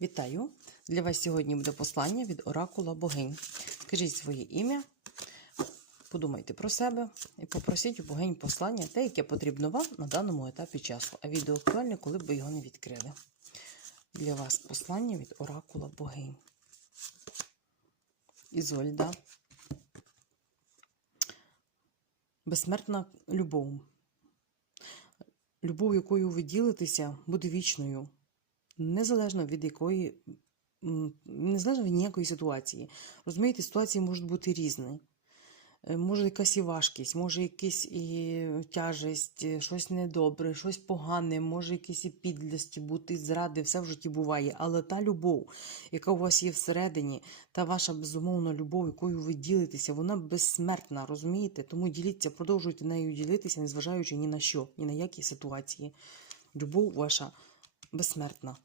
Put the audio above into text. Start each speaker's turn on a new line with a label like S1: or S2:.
S1: Вітаю! Для вас сьогодні буде послання від оракула богинь. Скажіть своє ім'я, подумайте про себе і попросіть у богинь послання, те, яке потрібно вам на даному етапі часу. А відео актуальне, коли б ви його не відкрили. Для вас послання від оракула богинь. Ізольда. Безсмертна любов. Любов, якою ви ділитеся, буде вічною незалежно від якої, незалежно від ніякої ситуації. Розумієте, ситуації можуть бути різні. Е, Може якась і важкість, може якась і тяжесть, е, щось недобре, щось погане, може якісь і підлості бути, зради, все в житті буває. Але та любов, яка у вас є всередині, та ваша безумовна любов, якою ви ділитеся, вона безсмертна, розумієте? Тому діліться, продовжуйте нею ділитися, незважаючи ні на що, ні на які ситуації. Любов ваша безсмертна.